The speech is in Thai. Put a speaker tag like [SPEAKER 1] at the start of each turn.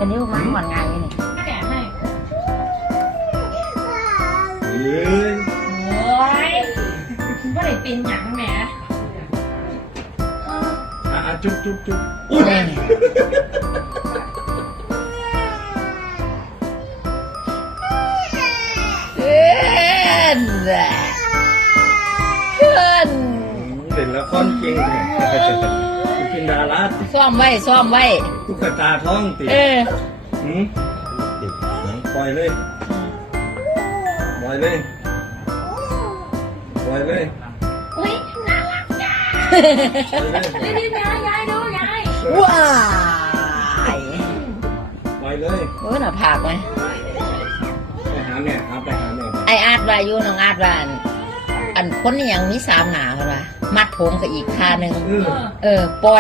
[SPEAKER 1] อันนี้มันหวานไงนี่
[SPEAKER 2] แกะให้
[SPEAKER 3] เฮ้ย
[SPEAKER 2] โอ้ยว่าได้เป็นอย่างแหม
[SPEAKER 3] จุ๊บอุ้ย
[SPEAKER 1] เพื่อนเพื่อน
[SPEAKER 3] เห็นแล้วค่อนเก่งเลยเป็นดารา
[SPEAKER 1] ซ่อมไว้
[SPEAKER 3] ตุ๊กตาท้องติดปล่อยเลย
[SPEAKER 2] อุ้ยน่ารักจ้านี่ยายดูยาย
[SPEAKER 1] ว้าย
[SPEAKER 3] ปล่อยเลย
[SPEAKER 1] หน้าผากไหม
[SPEAKER 3] ไปหาแม่ครับไปหาแม่
[SPEAKER 1] ไออาร์ตว่าอยู่น้องอาร์ตว่าอันคนนี่ยังมี3 หนาเขาว่ามัดผมกับอีกท่าหนึ่งปล่อย